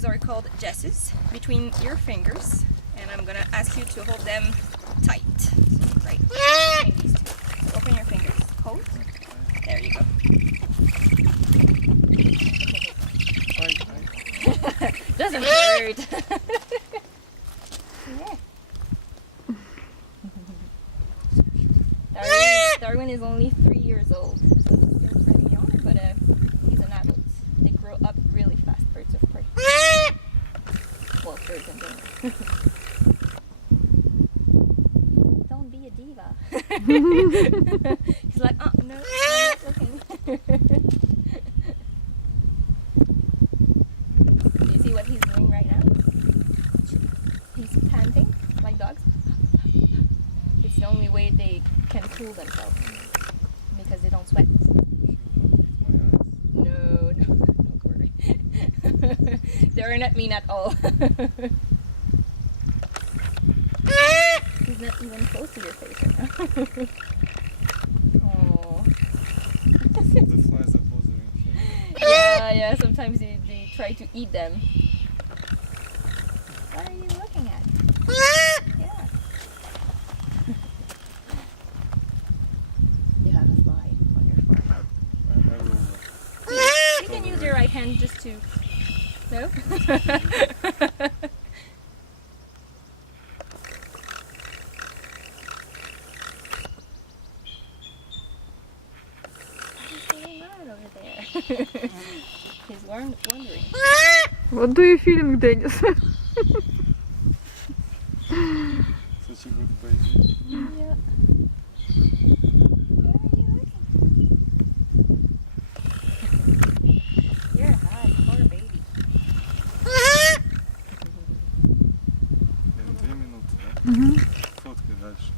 these are called jesses between your fingers, and I'm gonna ask you to hold them tight. Right. Between these two. So open your fingers. Hold. There you go. Doesn't hurt. Yeah. Darwin is only 3 years old, so he's still pretty young, but he's an adult. They grow up really fast, birds of prey. Well, birds in general. Don't be a diva. He's like, oh, no, I'm not looking. Do you see what he's doing right now? He's panting, like dogs. It's the only way they can cool themselves, because they don't sweat. No, don't worry. They are not mean at all. He's not even close to your face right now. Oh. The flies are bothering him. Yeah, sometimes they try to eat them. What are you looking at? Yeah. You have a fly on your forehead. I will. You can use your right hand just to... No? He's getting mad over there. He's wondering. What do you feeling, Dennis? Such a good baby. Yeah. Where are you looking? You're hot, poor baby. In 2 минуты, да? Фоткай дальше.